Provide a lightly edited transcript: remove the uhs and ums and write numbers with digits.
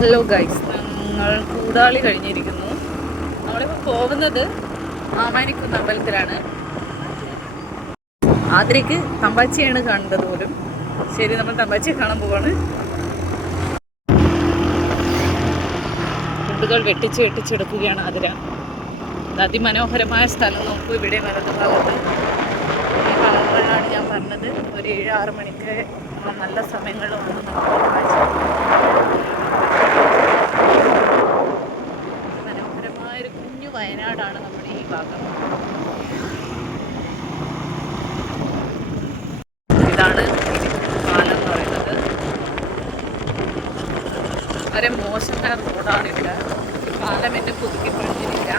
Hello guys, ഞങ്ങൾ കൂടാളി കഴിഞ്ഞിരിക്കുന്നു. നമ്മളിപ്പോൾ പോകുന്നത് ആമാനിക്കുന്ന് അമ്പലത്തിലാണ്. ആതിരയ്ക്ക് തമ്പാച്ചിയാണ് കാണുന്നത് പോലും. ശരി, നമ്മൾ തമ്പാച്ചിയെ കാണാൻ പോവാണ്. കുണ്ടുകൾ വെട്ടിച്ചെടുക്കുകയാണ് ആതിര. അതിമനോഹരമായ സ്ഥലം നോക്കൂ. ഇവിടെ വലതു ഭാഗത്ത് ഈ ഭാഗങ്ങളിലാണ് ഞാൻ പറഞ്ഞത് ഒരു 7-6 മണിക്ക് നല്ല സമയങ്ങളിൽ വന്ന് നമുക്ക് കാഴ്ച. മനോഹരമായൊരു കുഞ്ഞു വയനാടാണ് നമ്മുടെ ഈ ഭാഗം. ഇതാണ് പാലം എന്ന് പറയുന്നത്. വളരെ മോശമായ റോഡാണിവിടെ. പാലം എന്നെ പുതുക്കി പണിഞ്ഞിരില്ല.